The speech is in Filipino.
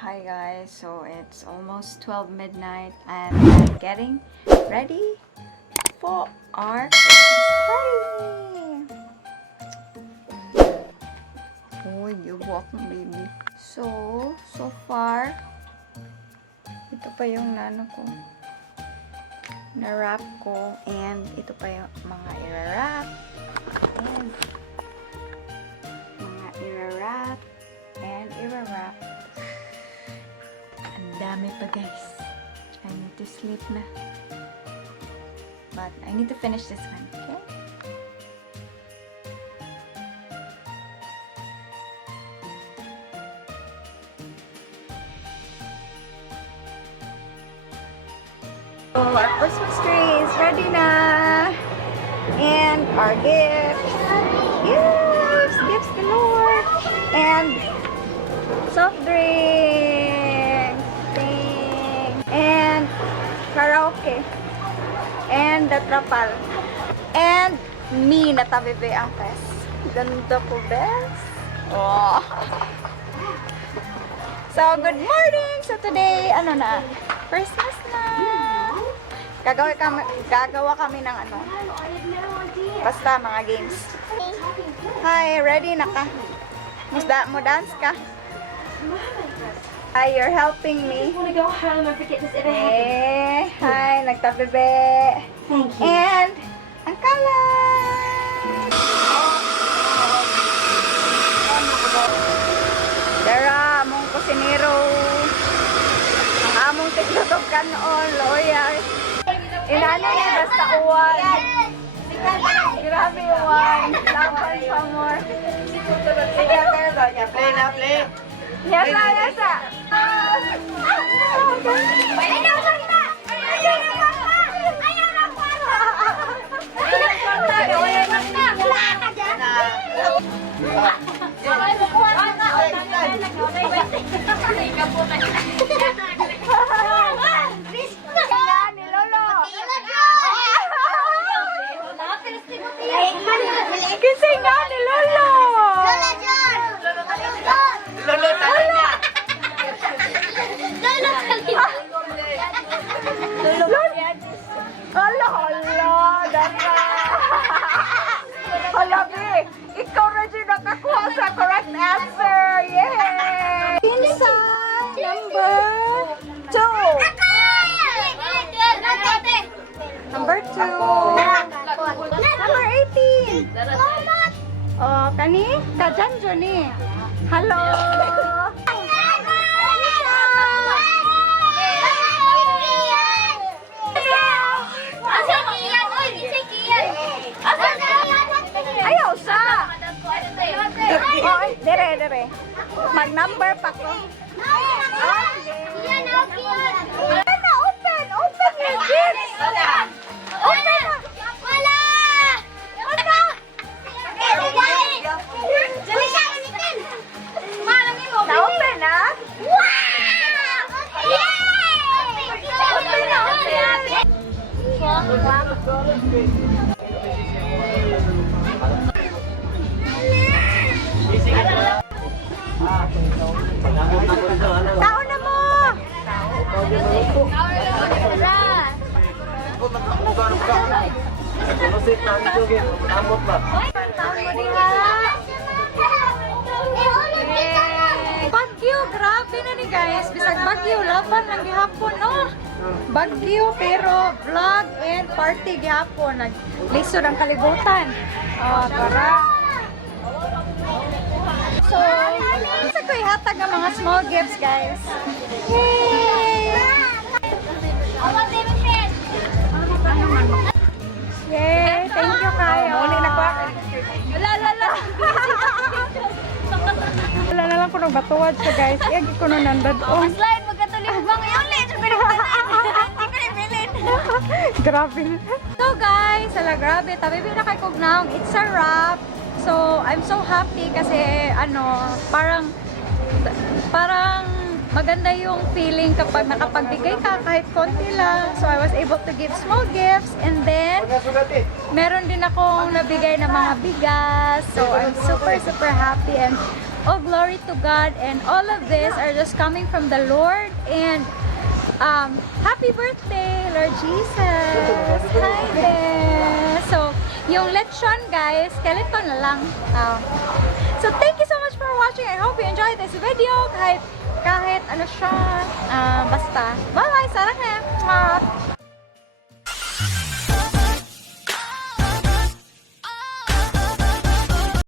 Hi guys, so it's almost 12 midnight and I'm getting ready for our Christmas party. Oh, you're welcome, baby. So far, ito pa yung nano ko. Na-wrap ko and ito pa yung mga i-wrap. And mga i-wrap and i-wrap. Ang dami pa guys. I need to sleep na. But I need to finish this one, okay? So our Christmas tree is ready na. And our gifts. Gifts galore. And soft drinks. And karaoke. And the trapal. And me na tabibe ang test. Ganda ko, best. Oh. So, good morning! So, today, ano na? Christmas na! Gagawa kami ng ano. Basta, mga games. Hi, ready na ka? Mo dance ka? Hi, you're helping me. I want to go home and forget this ever happened. Hi, nagtabibe. Thank you. And, ang kalat! Dara, among kusinero. Ang among tiklotog kanon, loyal. Inano niya basta uwan. Grabe uwan. Laban pa more. Play na, play. Yasa, yasa. Ayaw na kwarta! Ayaw na kwarta! Ayaw na kwarta! Ayaw na kwarta! Ayaw na kwarta! Wala ka dyan! Ayaw na kwarta! Ikaw po tayo. Ni Lolo. Kasi nga ni Lolo. Lolo, talo na. Hala, hala, daka. Hala, Bi. Ikaw na dyan nakakuha sa correct answer. Yay! Pinsa, number 2. Number 2. Number 18. Oh, kani? Kajan Johnny. Hello. Ayaw sa. Oh, dire. Mag-number pa ko. Open your gifts. Open na. Na-open na? Taon na mo! Bagyo, grabe na ni guys. Bisag bagyo, laban lang gihapon, no? Bagyo, pero vlog and party gihapon. Naglisod ang kalibutan. Para. So, isa ko ihatag ng mga small gifts, guys. Yay! Yay! Thank you kayo. Wala na lang ko nang batuwad siya, guys. Iyagi ko nung nandad. Slide, magkatuloy mo bang yung late? Hindi ko ibilin. Grabe. So guys, grabe. Tabi na kay Kugnaong. It's a wrap. So, I'm so happy kasi parang maganda yung feeling kapag nakapagbigay ka kahit konti lang. So, I was able to give small gifts and then meron din akong nabigay na mga bigas. So, I'm super happy and All glory to God, and all of this are just coming from the Lord. And happy birthday, Lord Jesus! Hi there! So, yung lechon, guys, skeleton na lang. So, thank you so much for watching. I hope you enjoyed this video. Kahit ano siya, basta. Bye-bye! Sarang